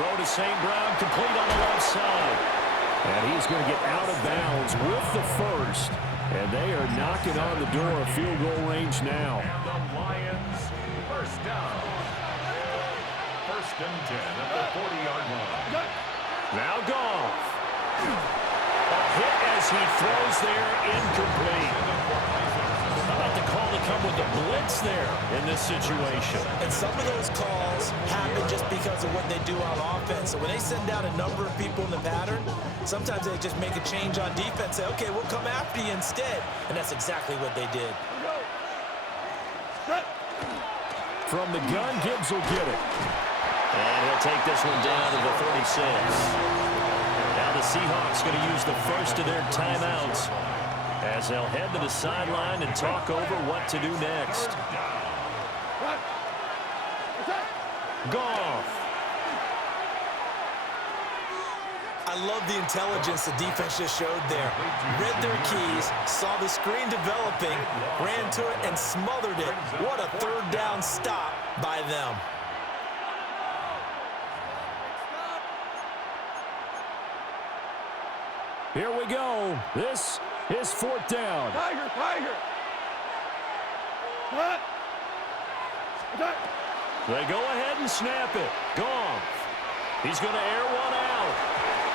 Throw to St. Brown, complete on the left side. And he's going to get out of bounds with the first. And they are knocking on the door of field goal range now. And the Lions, first down. First and 10 at the 40-yard line. Now Goff. A hit as he throws there, incomplete. How about the call to come with the blitz there in this situation? And some of those calls happen just because of what they do on offense. So when they send down a number of people in the pattern, sometimes they just make a change on defense, say, okay, we'll come after you instead. And that's exactly what they did. From the gun, Gibbs will get it. And he'll take this one down to the 36. Now the Seahawks going to use the first of their timeouts as they'll head to the sideline and talk over what to do next. Goff. I love the intelligence the defense just showed there. Read their keys, saw the screen developing, ran to it, and smothered it. What a third down stop by them. Here we go. This is fourth down. Tiger. What? They go ahead and snap it. Goff. He's going to air one out.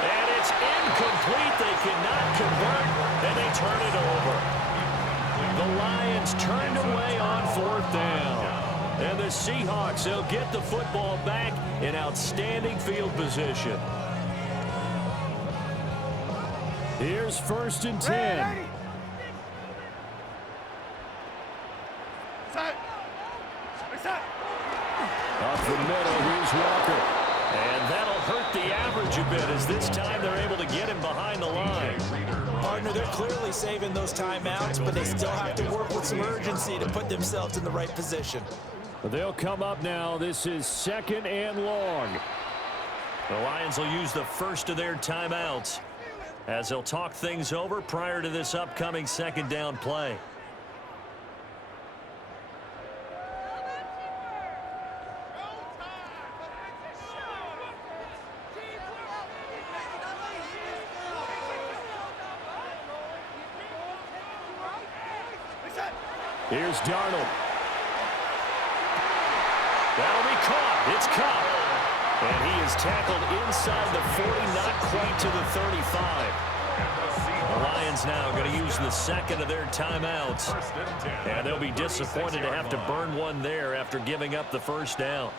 And it's incomplete. They cannot convert, and they turn it over. The Lions turned away on fourth down. And the Seahawks, they'll get the football back in outstanding field position. Here's first and 10. Up the middle, here's Walker. And that'll hurt the average a bit as this time they're able to get him behind the line. Partner, they're clearly saving those timeouts, but they still have to work with some urgency to put themselves in the right position. They'll come up now. This is second and long. The Lions will use the first of their timeouts as they'll talk things over prior to this upcoming second down play. Here's Darnold. That'll be caught. It's caught. And he is tackled inside the 40, not quite to the 35. The Lions now going to use the second of their timeouts. And they'll be disappointed to have to burn one there after giving up the first down.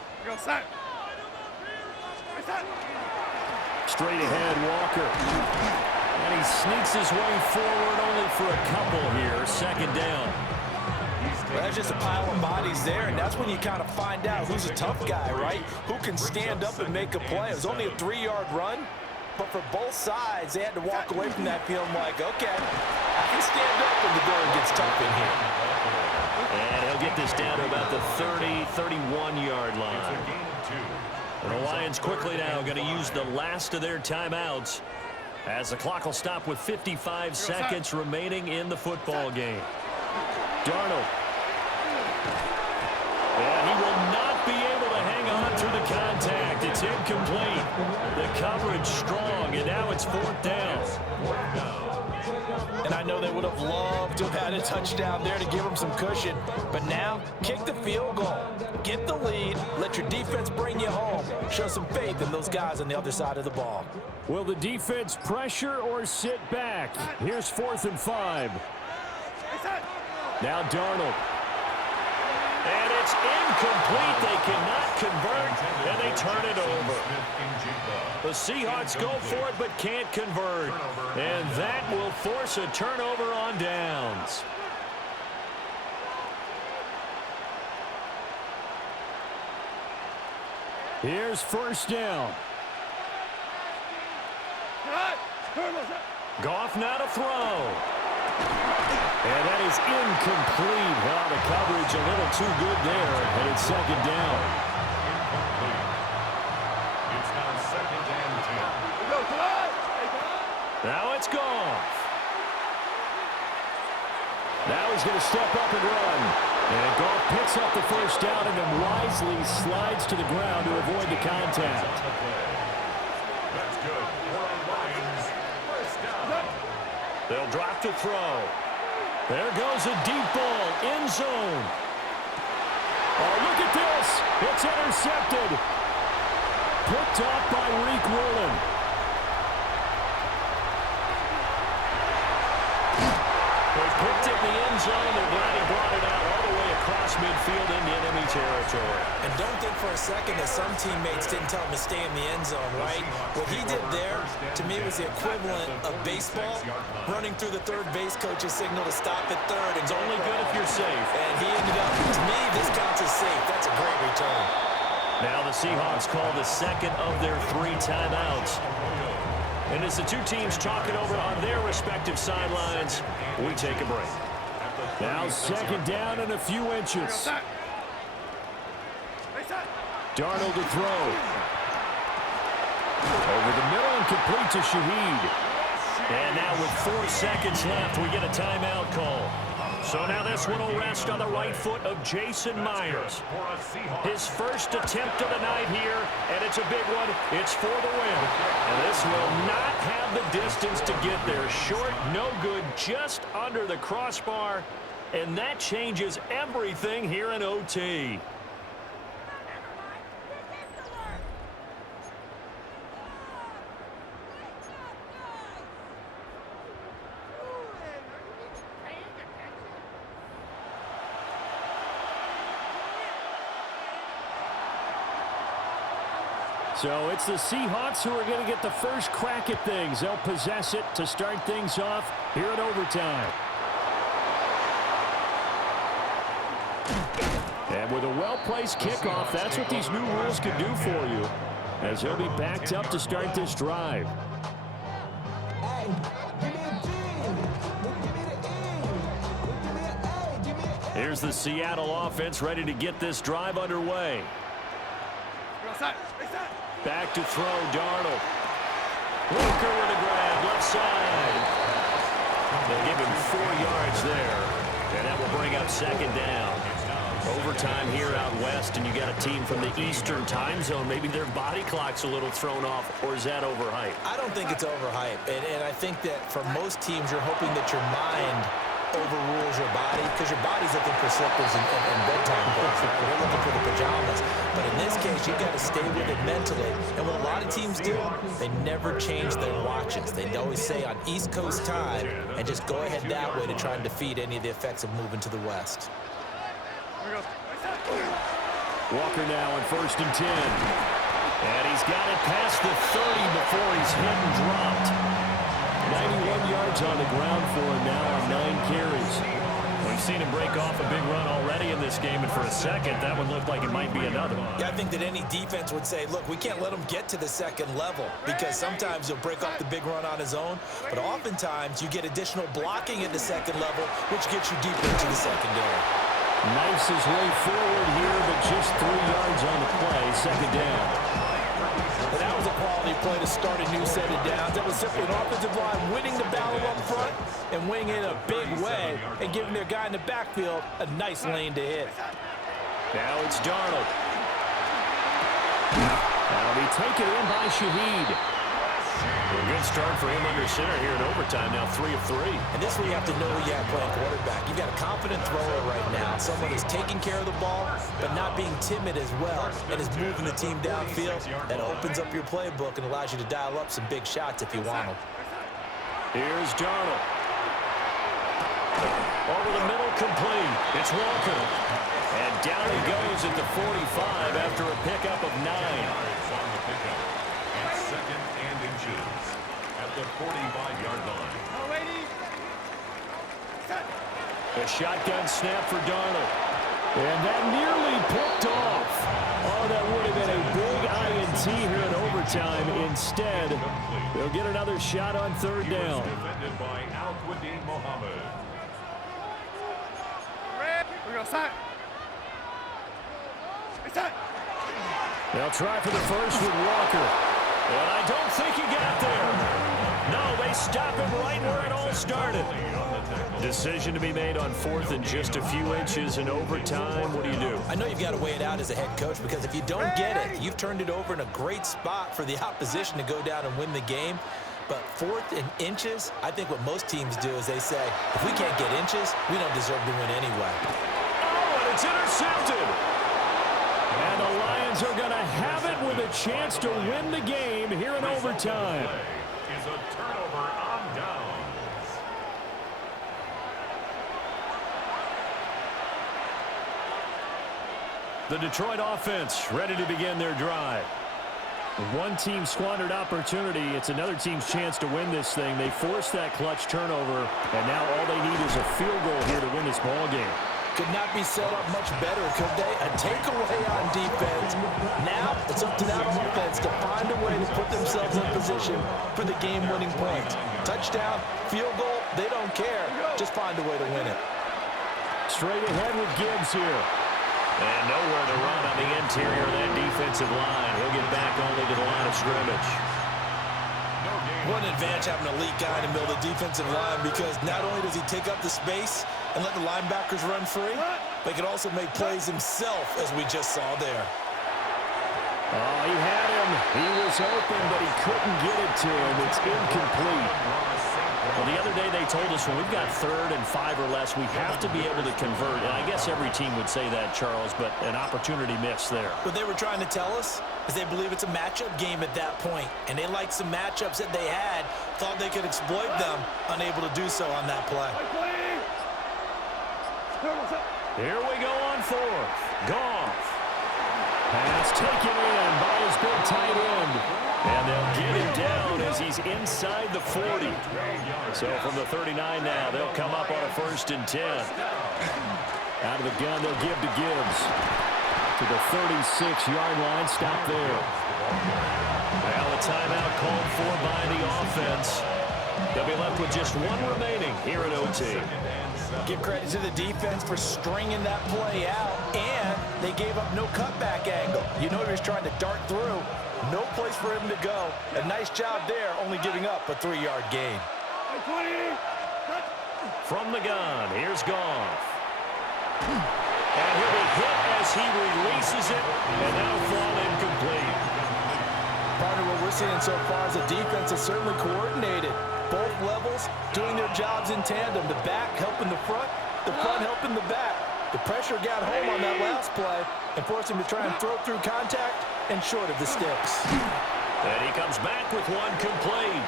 Straight ahead, Walker. And he sneaks his way forward only for a couple here. Second down. Well, that's just a pile of bodies there, and that's when you kind of find out who's a tough guy, right? Who can stand up and make a play. It was only a 3-yard run, but for both sides, they had to walk away from that feeling like, okay, I can stand up when the going gets tough in here. And he'll get this down to about the 30, 31-yard line. And the Lions quickly now going to use the last of their timeouts as the clock will stop with 55 seconds remaining in the football game. Darnold. And he will not be able to hang on through the contact. It's incomplete. The coverage strong, and now it's fourth down. And I know they would have loved to have had a touchdown there to give them some cushion. But now, kick the field goal. Get the lead. Let your defense bring you home. Show some faith in those guys on the other side of the ball. Will the defense pressure or sit back? Here's 4th and 5. Now Darnold. And it's incomplete. They cannot convert, and they turn it over. The Seahawks go for it but can't convert. And that will force a turnover on downs. Here's first down. Goff now to throw. And that is incomplete. Well, the coverage a little too good there, and it's second down. It's now second and 10. Now it's Goff. Now he's going to step up and run. And Goff picks up the first down and then wisely slides to the ground to avoid the contact. That's good. Lions, first down. They'll drop to throw. There goes a deep ball, end zone. Oh, look at this. It's intercepted. Picked off by Reek Woolen. They picked it in the end zone. They're glad he brought it out all the way across midfield into enemy territory. And don't think for a second that some teammates didn't tell him to stay in the end zone, right? What he did there, to me, was the equivalent of baseball, running through the third base coach's signal to stop at third. It's only good if you're safe. And he ended up, to me, this counts as safe. That's a great return. Now the Seahawks call the second of their 3 timeouts. And as the two teams talk it over on their respective sidelines, we take a break. Now second down and a few inches. Darnold to throw. Over the middle and complete to Shaheed. And now with 4 seconds left, we get a timeout call. So now this one will rest on the right foot of Jason Myers. His first attempt of the night here, and it's a big one. It's for the win. And this will not have the distance to get there. Short, no good, just under the crossbar. And that changes everything here in OT. So it's the Seahawks who are going to get the first crack at things. They'll possess it to start things off here at overtime. And with a well-placed kickoff, that's what these new rules can do for you, as he'll be backed up to start this drive. Here's the Seattle offense ready to get this drive underway. Back to throw, Darnold. Walker with a grab, left side. They'll give him 4 yards there, and that will bring up second down. Overtime here out west, and you got a team from the Eastern time zone. Maybe their body clock's a little thrown off, or is that overhyped? I don't think it's overhyped, and I think that for most teams, you're hoping that your mind overrules your body, because your body's looking for slippers and bedtime clothes. Right? You're looking for the pajamas. But in this case, you've got to stay with it mentally. And what a lot of teams do, they never change their watches. They always say on East Coast time, and just go ahead that way to try and defeat any of the effects of moving to the West. Walker now on 1st and 10. And he's got it past the 30 before he's hit and dropped. 91 yards on the ground for him now on 9 carries. We've seen him break off a big run already in this game, and for a second, that one looked like it might be another. Yeah, I think that any defense would say, look, we can't let him get to the second level, because sometimes he'll break off the big run on his own, but oftentimes you get additional blocking at the second level, which gets you deeper into the secondary. Knifes his way forward here, but just 3 yards on the play, second down. And that was a quality play to start a new set of downs. That was simply an offensive line winning the battle up front and winning in a big way and giving their guy in the backfield a nice lane to hit. Now it's Darnold. That'll be taken in by Shaheed. A good start for him under center here in overtime. Now 3 of 3. And this is where you have to know you have playing quarterback. You've got a confident thrower right now. Someone who's taking care of the ball, but not being timid as well, and is moving the team downfield. That opens up your playbook and allows you to dial up some big shots if you want them. Here's Darnold. Over the middle, complete. It's Walker. And down he goes at the 45 after a pickup of 9. Second and inches at the 45-yard line. A shotgun snap for Darnold. And that nearly picked off. Oh, that would have been a big INT here in overtime. Instead, they'll get another shot on 3rd down. Defended by Al-Quadin Muhammad. They'll try for the first with Walker. And I don't think he got there. No, they stop him right where it all started. Decision to be made on 4th and just a few inches in overtime. What do you do? I know you've got to weigh it out as a head coach, because if you don't get it, you've turned it over in a great spot for the opposition to go down and win the game. But 4th and inches, I think what most teams do is they say, if we can't get inches, we don't deserve to win anyway. Oh, and it's intercepted. And the Lions are going to have it with a chance to win the game here in overtime. Is a turnover on downs. The Detroit offense ready to begin their drive. One team squandered opportunity. It's another team's chance to win this thing. They forced that clutch turnover, and now all they need is a field goal here to win this ball game. Could not be set up much better, could they? A takeaway on defense. Now it's up to that offense to find a way to put themselves in position for the game-winning points. Touchdown, field goal, they don't care. Just find a way to win it. Straight ahead with Gibbs here. And nowhere to run on the interior of that defensive line. He'll get back only to the line of scrimmage. What an advantage having an elite guy in the middle of the defensive line, because not only does he take up the space and let the linebackers run free, but he can also make plays himself, as we just saw there. Oh, he had him. He was open, but he couldn't get it to him. It's incomplete. Well, the other day they told us when we've got 3rd and 5 or less, we have to be able to convert. And I guess every team would say that, Charles, but an opportunity missed there. What they were trying to tell us is they believe it's a matchup game at that point, and they liked some matchups that they had, thought they could exploit them, unable to do so on that play. Here we go on 4th. Goff. Pass taken in by his big tight end. And they'll get him down as he's inside the 40. So from the 39 now, they'll come up on a 1st and 10. Out of the gun, they'll give to Gibbs. To the 36-yard line, stop there. Now a timeout called for by the offense. They'll be left with just one remaining here at OT. Give credit to the defense for stringing that play out, and they gave up no cutback angle. You know he was trying to dart through. No place for him to go. A nice job there, only giving up a 3-yard gain. From the gun, here's Goff. And he'll be hit as he releases it, and that'll fall incomplete. Partner, what we're seeing so far is the defense is certainly coordinated. Both levels doing their jobs in tandem. The back helping the front helping the back. The pressure got home on that last play and forced him to try and throw through contact and short of the sticks. And he comes back with one complete.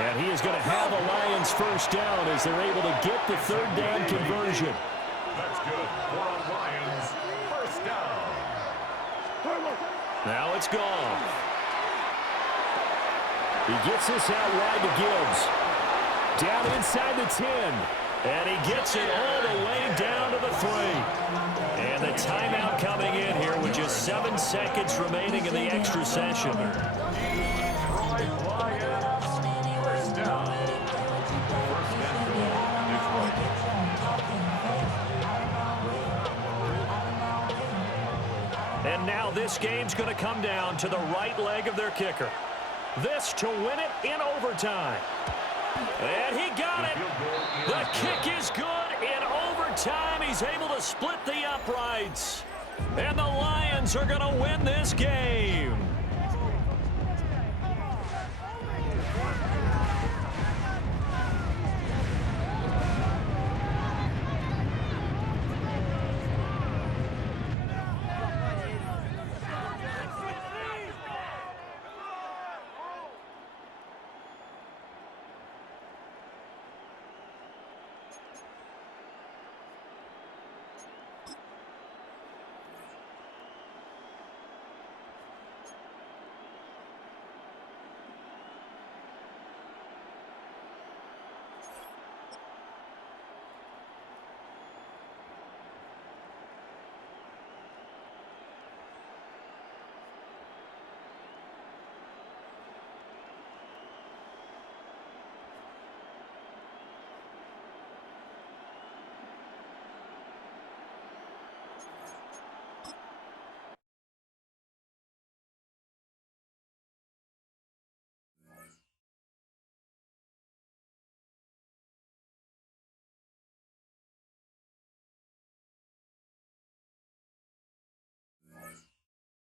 And he is going to have a Lions 1st down as they're able to get the 3rd down conversion. That's good for a Lions 1st down. Now it's Goff. He gets this out wide to Gibbs. Down inside the 10. And he gets it all the way down to the 3. And the timeout coming in here with just 7 seconds remaining in the extra session. Detroit Lions 1st down. 1st and goal, Detroit. And now this game's going to come down to the right leg of their kicker. This to win it in overtime. And he got it. The kick is good in overtime. He's able to split the uprights. And the Lions are going to win this game.